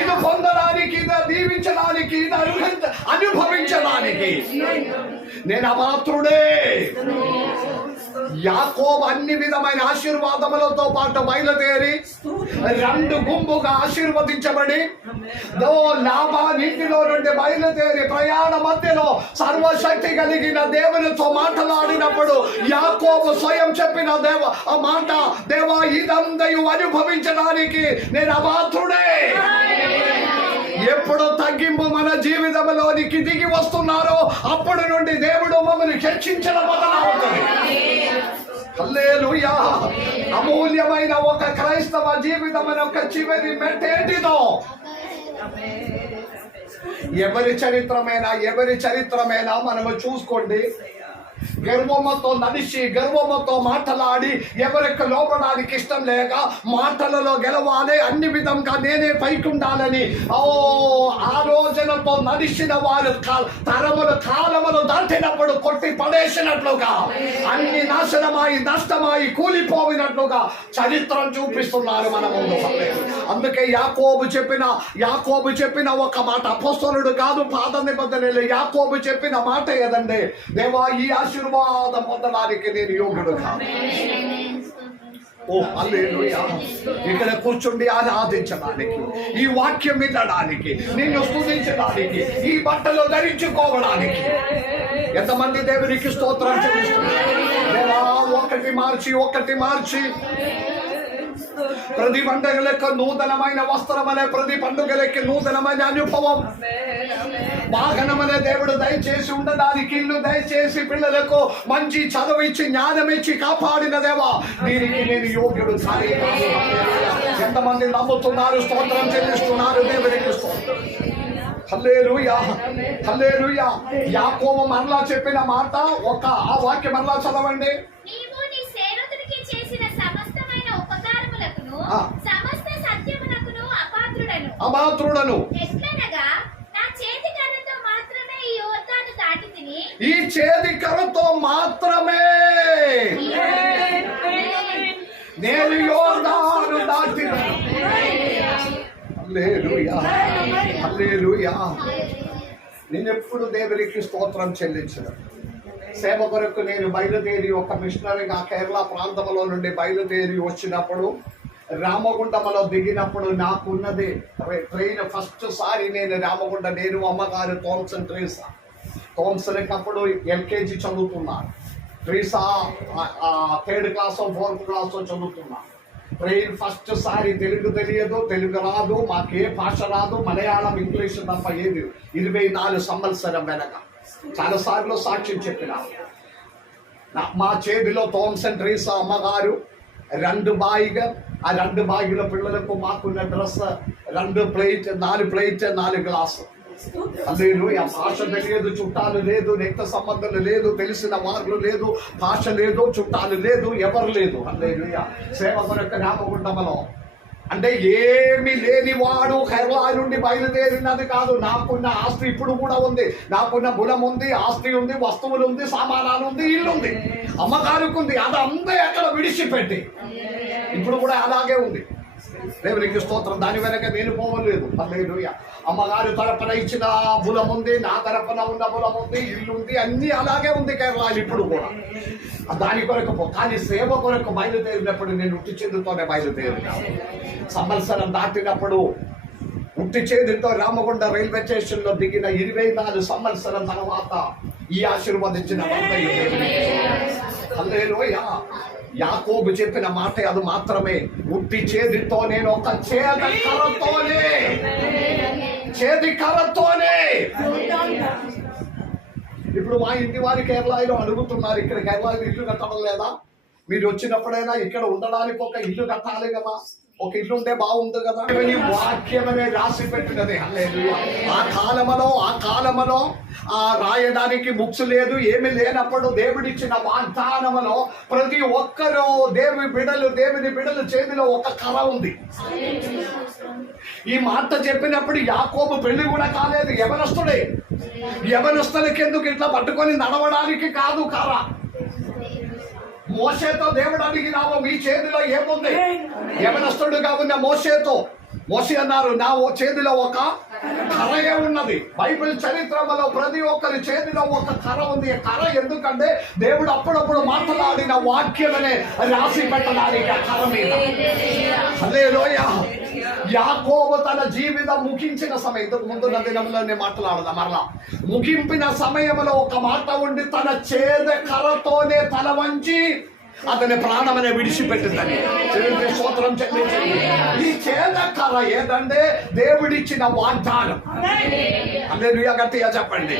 ఇది పొందడానికి, ఇది దీవించడానికి, ఇది అనుభవించడానికి నేను అపాత్రుడే. యాకోబు అన్ని విధమైన ఆశీర్వాదములతో పాటు బయలుదేరి 2 గుంపుగా ఆశీర్వదించబడి లాబాను ఇంటిలో నుండి బయలుదేరి ప్రయాణ మధ్యలో సర్వశక్తి కలిగిన దేవునితో మాట్లాడినప్పుడు యాకోబు స్వయం చెప్పిన ఆ మాట, దేవా, ఇదంతయు అనుభవించడానికి నేను అపాత్రుడే. ఎప్పుడు తగ్గింపు మన జీవితంలోనికి దిగి వస్తున్నారో అప్పటి నుండి దేవుడు మమ్మల్ని హెచ్చించడం మొదలవుతుంది. హల్లెలూయా. అమూల్యమైన ఒక క్రైస్తవ జీవితం ఒక చివరి మెట్టేంటిదో, ఎవరి చరిత్రమైనా మనము చూసుకోండి. గర్వముతో నడిచి, గర్వముతో మాట్లాడి, ఎవరికి లోపడానికి ఇష్టం లేక, మాటలలో గెలవాలి, అన్ని విధంగా నేనే పైకుండాలని ఆలోచనతో నడిచిన వారు తరములు కాలములు దాటినప్పుడు కొట్టి పడేసినట్లుగా, అన్ని నష్టమై కూలిపోయినట్లుగా చరిత్రను చూపిస్తున్నారు మన ముందు. అందుకే యాకోబు చెప్పిన ఒక మాట, అపోస్తలుడు కాదు, పాత నిబంధనలు, యాకోబు చెప్పిన మాట ఏదండి, దేవా, ఈ ఆశీర్వాదం పొందడానికి నేను యోగ్యుడు కాదు. ఓ హల్లెలూయా. ఇక్కడ కూర్చుండి ఆరాధించడానికి, ఈ వాక్యం వినడానికి, నిన్ను స్తుతించడానికి, ఈ బట్టలు ధరించుకోవడానికి ఎంతమంది దేవునికి స్తోత్రం చెల్లిస్తున్నారు? దేవా, ఒకటి మార్చి ప్రతి పండుగలకు నూతనమైన వస్త్రమనే, ప్రతి పండుగలకి నూతనమైన అనుభవం, వాహనమనే దేవుడు దయచేసి ఉండడానికి, ఇల్లు దయచేసి పిల్లలకు మంచి చదువు ఇచ్చి, జ్ఞానం ఇచ్చి కాపాడిన దేవా, దీనికి నేను యోగ్యుడు. ఎంతమంది నమ్ముతున్నారు, స్తోత్రం చెల్లిస్తున్నారు దేవునికి స్తోత్రం. హల్లెలూయా, హల్లెలూయా. యాకోబు మరలా చెప్పిన మాట, ఆ వాక్యం మరలా చదవండి. సమస్త సత్యమునకును అపాత్రుడను ఎట్లనగా నా చేతికర్రతో మాత్రమే ఈ యోర్దాను దాటితిని, ఈ చేతికర్రతో మాత్రమే నేను యోర్దాను దాటిన. హల్లెలూయా, హల్లెలూయా. నేనెప్పుడు దేవునికి స్తోత్రం చెల్లించను. సేవ కొరకు నేను బయలుదేరి ఒక మిషనరీగా కేరళ ప్రాంతంలో నుండి బయలుదేరి వచ్చినప్పుడు రామగుండంలో దిగినప్పుడు నాకున్నది ట్రైన్ ఫస్ట్ సారి నేను అమ్మగారు థామ్సన్ అప్పుడు ఎల్కేజీ చదువుతున్నాను. Teresa 3rd class 4th class చదువుతున్నాను. ట్రైన్ ఫస్ట్ సారి తెలుగు తెలియదు, తెలుగు రాదు, మాకే భాష రాదు, మలయాళం ఇంగ్లీష్ తప్ప ఏది. 24 సంవత్సరం వెనక చాలాసార్లు సాక్ష్యం చెప్పిన మా చేతిలో థామ్సన్ ట్రీసా అమ్మగారు 2 బాయిగా, ఆ 2 బాయిల పిల్లలకు మాకున్న డ్రెస్ 2 ప్లేట్, 4 ప్లేట్ 4 గ్లాసు. హల్లెలూయా. భాష తెలియదు, చుట్టాలు లేదు, రక్త సంబంధాలు లేదు, తెలిసిన వారు లేదు, భాష లేదు, చుట్టాలు లేదు, ఎవరు లేదు. హల్లెలూయా. సేవ కొరకు రామగుండంలో అంటే ఏమి లేని వాడు కేరళ నుండి బయలుదేరినది కాదు. నాకున్న ఆస్తి ఇప్పుడు కూడా ఉంది, నాకున్న బులం ఉంది, ఆస్తి ఉంది, వస్తువులు ఉంది, సామానాలు ఉంది, ఇల్లు ఉంది, అమ్మగారికి ఉంది. అది అందే అక్కడ విడిచిపెట్టి ఇప్పుడు కూడా అలాగే ఉంది. దేవునికి స్తోత్రం. దాని వెనక నేను పోవలేదు. హల్లెలూయా. అమ్మగారు తరపున ఇచ్చిన బులం ఉంది, నా తరపున ఉన్న బులం ఉంది, ఇల్లు ఉంది, అన్ని అలాగే ఉంది కేరళ ఇప్పుడు కూడా. దాని కొరకు కానీ సేవ కొరకు బయలుదేరినప్పుడు నేను ఉట్టి చేతులతోనే బయలుదేరినా. సంవత్సరం దాటినప్పుడు ఉట్టి చేతులతో రామగుండ రైల్వే స్టేషన్ లో దిగిన 24 సంవత్సరం తర్వాత ఈ ఆశీర్వదించిన హల్లెలూయా. యాకోబు చెప్పిన మాట అది మాత్రమే. ఉట్టి చేతితో నేను ఒక చేతి కర్రతోనే. ఇప్పుడు మా ఇంటి వారి కేరళలో అడుగుతున్నారు, ఇక్కడ కేరళలో ఇల్లు కట్టడం లేదా? మీరు వచ్చినప్పుడైనా ఇక్కడ ఉండడానికి ఒక ఇల్లు కట్టాలి కదా, ఒక ఇల్లు ఉంటే బాగుంది కదా. వాక్యమనే రాసి పెట్టినది. హల్లెలూయా. ఆ కాలములో రాయడానికి బుక్స్ లేదు, ఏమి లేనప్పుడు దేవుడిచ్చిన వాగ్దానములో ప్రతి ఒక్కరూ దేవుని బిడలు చేతిలో ఒక కర్ర ఉంది. ఈ మాట చెప్పినప్పుడు యాకోబు పెళ్లి కూడా కాలేదు, యవనస్తులకి ఎందుకు ఇట్లా పట్టుకొని నడవడానికి కాదు కర్ర. మోషేతో దేవుడు అడిగినావు, మీ చేతిలో ఏముంది? యవనస్తుడుగా ఉన్న మోషే అన్నారు, నా చేతిలో ఒక కర్రయే ఉన్నది. బైబిల్ చరిత్రలో ప్రతి ఒక్కరి చేతిలో ఒక కర్ర ఉంది. కర్ర ఎందుకంటే దేవుడు అప్పుడప్పుడు మాట్లాడిన వాక్యమనే రాసి పెట్టడానికి ఆ కర్ర మీద. హల్లెలూయా. యాకోబు తన జీవితం ముగించిన సమయం, ఇంతకు ముందున్న దినంలోనే మాట్లాడదాం. మరలా ముగింపిన సమయంలో ఒక మాట ఉండి తన చేతి కర్రతోనే తల వంచి అతని ప్రాణమనే విడిచిపెట్టిందని స్తోత్రం చెల్లించండి. ఈ చేత కర్ర ఏదంటే దేవుడిచ్చిన వాగ్దానం. హల్లెలూయా. గట్టిగా చెప్పండి.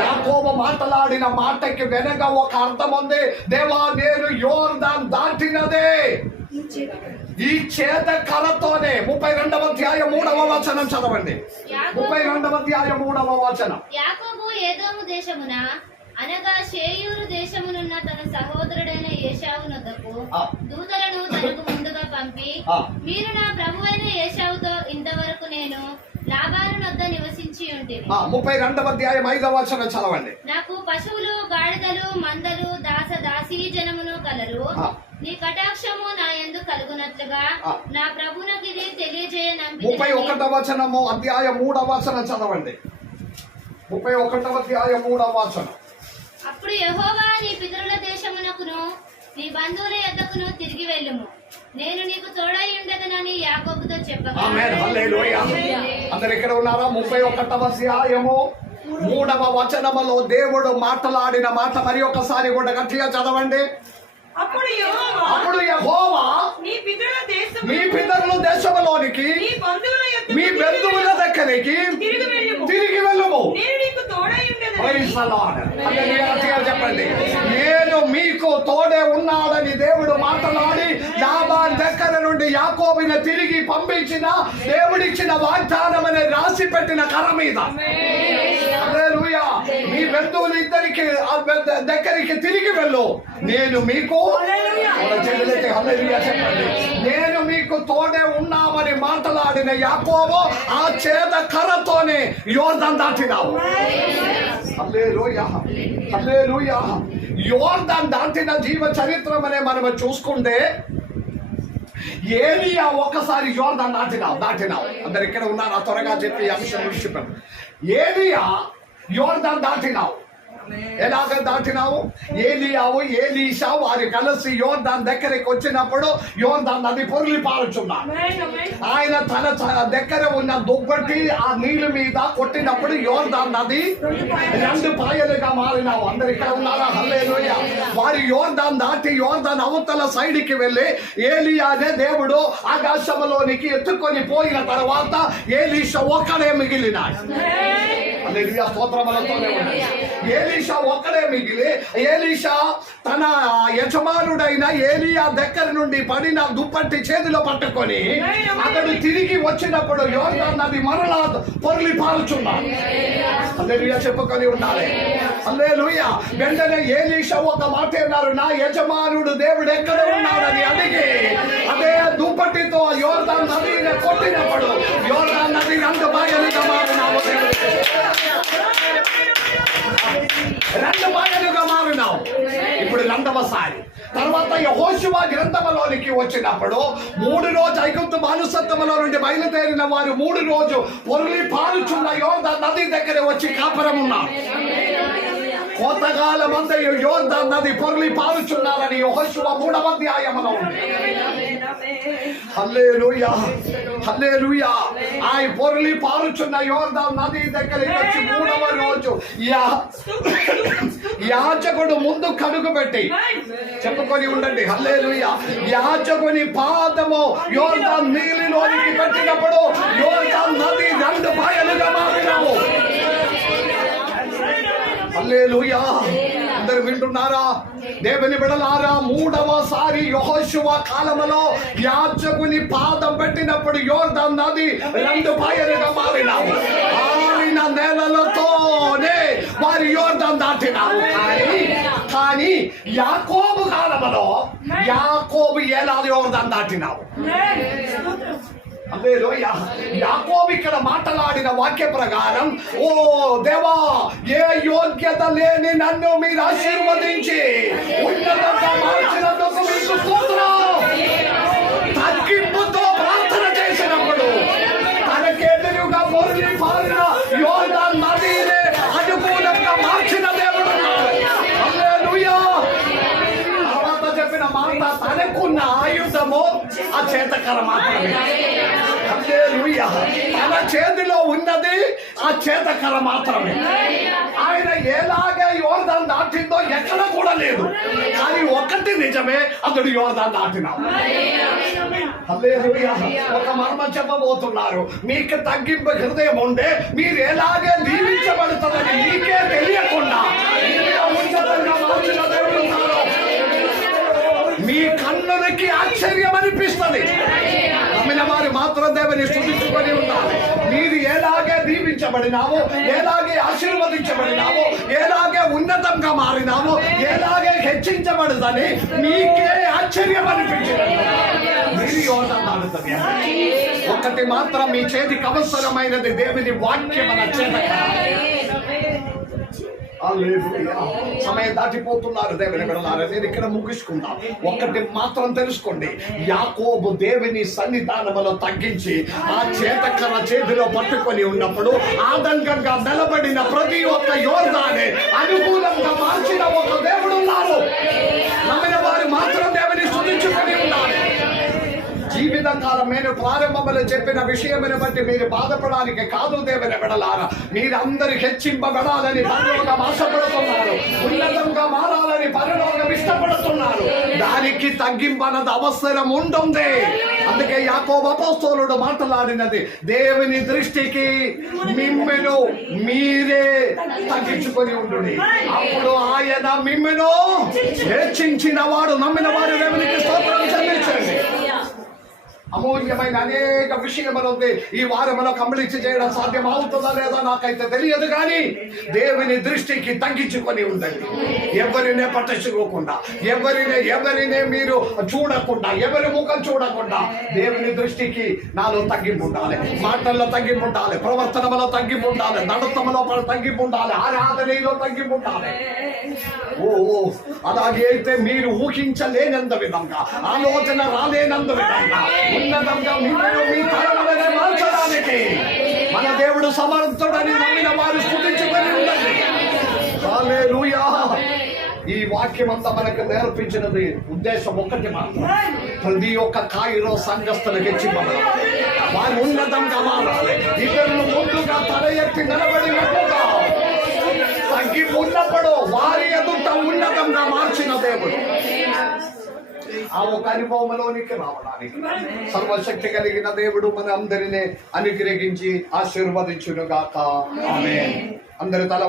యాకోబు మాట్లాడిన మాటకి వెనక ఒక అర్థం ఉంది. దేవా, నేను యోర్దాను దాటినదే ఈ చేత కర్రతోనే. 32వ అధ్యాయం 3వ వచనం చదవండి. 32వ అధ్యాయం 3వ వచనం. యాకోబు ఏదోము దేశమున అనగా షేయూరు దేశమునున్న తన సహోదరుడైన ఏశావునొద్దకు దూతలను తనకు ముందుగా పంపి, మీరు నా ప్రభువైన ఏశావుతో ఇంతవరకు నేను లాబానునొద్ద నివసించి ఉంటిని. 32వ అధ్యాయం 5వ వచనం చదవండి. నాకు పశువులు, గాడిదలు, మందలు, దాసీ జనమును కలరు. నీ కటాక్షము నా యందు కలుగునట్లుగా నా ప్రభువునకు ఇది తెలియజేయనంపి. 31వ వచనము అధ్యాయం 3వ వచనం చదవండి. 31వ అధ్యాయం 3వ వచనం. అప్పుడు యెహోవా, నీ పితరుల దేశమునకును నీ బంధువుల యొద్దకును తిరిగి వెళ్ళుము, నేను నీకు తోడై ఉండదనని యాకోబుతో చెప్పగా. ఆమేన్. హల్లెలూయా. అందరూ ఇక్కడ ఉన్నారా? 31వ అధ్యాయము 3వ వచనములో దేవుడు మాట్లాడిన మాట మరి ఒకసారి కూడా గట్టిగా చదవండి. అప్పుడు యెహోవా మీ పితరుల దేశములోనికి, మీ బంధువుల దగ్గరికి తిరిగి వెళ్ళుము. Praise the Lord. హల్లెలూయా. చెప్పండి. నేను మీకు తోడే ఉన్నాడని దేవుడు మాట్లాడి లాబాను దగ్గర నుండి యాకోబుని తిరిగి పంపించిన దేవుడిచ్చిన వాగ్దానం అనే రాసి పెట్టిన కర్ర మీద. హల్లెలూయా. మీ బంధువులు ఇద్దరికి దగ్గరికి తిరిగి వెళ్ళు, నేను మీకు చెప్పండి, నేను మీకు తోడే ఉన్నామని మాట్లాడిన యాకోబు ఆ చేత కర్రతోనే యోర్దాను దాటినావు. హల్లెలూయా. హల్లెలూయా. యోర్దాను దాటిన జీవ చరిత్రం అనే మనం చూసుకుంటే ఏలియా ఒకసారి యోర్దాను దాటినావు. అందరు ఇక్కడ ఉన్నారు, త్వరగా చెప్పి అంశం విడిచిపెట్టు. ఏలియా యోర్దాను దాటినావు. ఎలాగ దాటినావు? ఏలియావు ఏలీషా వారి కలిసి యోర్దాన్ దగ్గరికి వచ్చినప్పుడు యోర్దాన్ నది పొర్లి పారుచున్నాడు. ఆయన తన దగ్గర ఉన్న దుప్పటి ఆ నీళ్ళ మీద కొట్టినప్పుడు యోర్దాన్ నది 2 పాయలుగా మారినావు. అందరు ఇక్కడ ఉన్నారా? హల్లెలూయా. వారి యోర్దాన్ దాటి యోర్దాన్ అవతల సైడ్కి వెళ్ళి ఏలియానే దేవుడు ఆకాశంలోనికి ఎత్తుకొని పోయిన తర్వాత ఏలీషా ఒక్కడే మిగిలినాడు. హల్లెలూయా. స్తోత్రములతోనే ఉన్నాడు. ఏలీషా ఒక్కడే మిగిలి ఏలీషా తన యజమానుడైన ఏలియా దగ్గర నుండి పడిన దుప్పటి చేతిలో పట్టుకొని అతడు తిరిగి వచ్చినప్పుడు యోర్దాన్ నది మరలా పొర్లి పారుచున్నాడు. హల్లెలూయా చెప్పుకొని ఉండాలి. హల్లెలూయా. వెంటనే ఏలీషా ఒక మాట అన్నారు, నా యజమానుడు దేవుడు ఎక్కడ ఉన్నాడని అడిగి అదే దుప్పటితో యోర్దాన్ నదిని కొట్టినప్పుడు యోర్దాన్ నది 2 భాగాలుగా మారినావు. 2 భాగాలుగా మారినావు. ఇప్పుడు 2వసారి తర్వాత యెహోషువ గ్రంథంలోనికి వచ్చినప్పుడు 3 రోజు ఐగుప్తు బానిసత్వంలో నుండి బయలుదేరిన వారు 3 రోజు పొర్లి పారుచున్న యోర్దాన్ నది దగ్గర వచ్చి కాపురం ఉన్నారు. కోతకాలం అంతా యోర్దాన్ నది పొర్లి పారుచున్నారని యెహోషువ 3వ అధ్యాయంలో ఉంది. హల్లెలూయా. హల్లెలూయా. ఆ పొర్లి పారుచున్న యోర్దాన్ నది దగ్గరికి వచ్చి 3వ రోజు యాజకుడు ముందు కడుగు పెట్టి చెప్పుకొని ఉండండి. హల్లెలూయా. యాజకుని పాదము యోర్దాన్ నీళ్ళలోనికి పెట్టినప్పుడు యోర్దాన్ నది 2 పాయలుగా మారినావు. హల్లెలూయా. అందరు వింటున్నారా? దేవుని బిడ్డలారా, 3వసారి యెహోషువ కాలములో యాజకుని పాదం పెట్టినప్పుడు యోర్దాన్ నది 2 పాయలుగా మారినావు. ఆరిన నేలలతోనే వారి యోర్దాన్ దాటినావు. కానీ యాకోబు కాలములో యాకోబు ఎలా యోర్దాన్ దాటినావు? హల్లెలూయా. యాకోబు ఇక్కడ మాట్లాడిన వాక్య ప్రకారం, ఓ దేవా, ఏ యోగ్యత లేని నన్ను మీరు ఆశీర్వదించి ఉన్నతంగా మార్చినందుకు మీకు స్తోత్రం. తగ్గింపుతో ప్రార్థన చేసినప్పుడు తనకెదురుగా పొర్లి పారిన యోర్దాన్ నదిని అనుకూలంగా మార్చిన దేవుడు. హల్లెలూయా. తర్వాత చెప్పిన మాట, తనకున్న ఆయుధము ఆ చేతకర మాత్రమే. హల్లెలూయా. తన చేతిలో ఉన్నది ఆ చేతకర మాత్రమే. ఆయన ఎలాగే యోర్దాన్ దాటిందో ఎక్కడ కూడా లేదు. కానీ ఒకటి నిజమే, అతడు యోర్దాన్ దాటినాడు. హల్లెలూయా. ఒక మర్మం చెప్పబోతున్నారు. మీకు తగ్గింపు హృదయం ఉండే మీరు ఎలాగే దీవించబడుతుందని మీకే తెలియకుండా ఉన్నతంగా మార్చిన దేవుడు ఉన్నారు. మీ కన్నులకి ఆశ్చర్యం అనిపిస్తుంది. నమ్మిన వారు మాత్రం దేవుని స్తుతించుకొని ఉండాలి. మీరు ఎలాగే దీవించబడినావో, ఎలాగే ఆశీర్వదించబడినావో, ఎలాగే ఉన్నతంగా మారినావో, ఎలాగే హెచ్చించబడదని మీకే ఆశ్చర్యం అనిపించింది. మీరు యోర్దాన్ దాటుతుంది. ఒకటి మాత్రం మీ చేతికి అవసరమైనది, దేవుని వాక్యం మన చేతకర. సమయం దాటిపోతున్నారు దేవుని బిడ్డలారా. నేను ఇక్కడ ముగించుకుందాం. ఒకటి మాత్రం తెలుసుకోండి, యాకోబు దేవుని సన్నిధానములో తగ్గించి ఆ చేతకర చేతిలో పట్టుకొని ఉన్నప్పుడు ఆదంకంగా నిలబడిన ప్రతి ఒక్క యోర్దానే అనుకూలంగా మార్చిన ఒక దేవుడు ఉన్నారు. నమ్మిన వారు మాత్రం దేవుని స్తుతించుకొని ఉన్నారు. జీవితకాలం నేను ప్రారంభంలో చెప్పిన విషయమును బట్టి మీరు బాధపడడానికి కాదు దేవుని బిడ్డలారా. మీరందరూ హెచ్చింపబడాలని పరలోకం ఆశపడుతున్నారు. ఉన్నతంగా మారాలని పరలోకం ఇష్టపడుతున్నారు. దానికి తగ్గింపనది అవసరం ఉంటుంది. అందుకే యాకోబు అపోస్తలుడు మాట్లాడినది, దేవుని దృష్టికి మిమ్మెను మీరే తగ్గించుకొని ఉండుడి, అప్పుడు ఆయన మిమ్మెను హెచ్చించిన వాడు. నమ్మిన వాడు దేవునికి స్తోత్రం చెల్లించండి. అమూల్యమైన అనేక విషయములు ఉంది. ఈ వారంలో కంప్లీట్ చేయడం సాధ్యం అవుతుందా లేదా నాకైతే తెలియదు. కానీ దేవుని దృష్టికి తగ్గించుకొని ఉండండి. ఎవరినే పట్టించుకోకుండా, ఎవరినే మీరు చూడకుండా, ఎవరి ముఖం చూడకుండా దేవుని దృష్టికి నాలో తగ్గింపు ఉండాలి. మాటల్లో తగ్గింపు ఉండాలి, ప్రవర్తనలో తగ్గింపు ఉండాలి, నడతలో తగ్గింపు ఉండాలి, ఆరాధనలో తగ్గింపు ఉండాలి. అలాగే అయితే మీరు ఊహించలేనంత విధంగా, ఆలోచన రాలేనంత విధంగా ఉన్నతంగా మీరు మీ తరములను మార్చడానికి మన దేవుడు సమర్థుడని నమ్మిన వారు స్తుతించుకొని ఉండండి. హల్లెలూయా. ఈ వాక్యం అంతా మనకు నేర్పించినది ఉద్దేశం ఒక్కటి మాత్రం, ప్రతి ఒక్క కాయిరో సంఘస్థులకు హెచ్చింపబడాలి, వారు ఉన్నతంగా మారాలి. ఇతరులు ముందుగా తల ఎత్తి నిలబడినట్టుగా తగ్గి ఉన్నప్పుడు వారి ఎదుట ఉన్నతంగా మార్చిన దేవుడు. ఆ ఒక అనుభవంలోనికి రావడానికి సర్వశక్తి కలిగిన దేవుడు మన అందరినీ అనుగ్రహించి ఆశీర్వదించును గాక. ఆమేన్. అందరి తల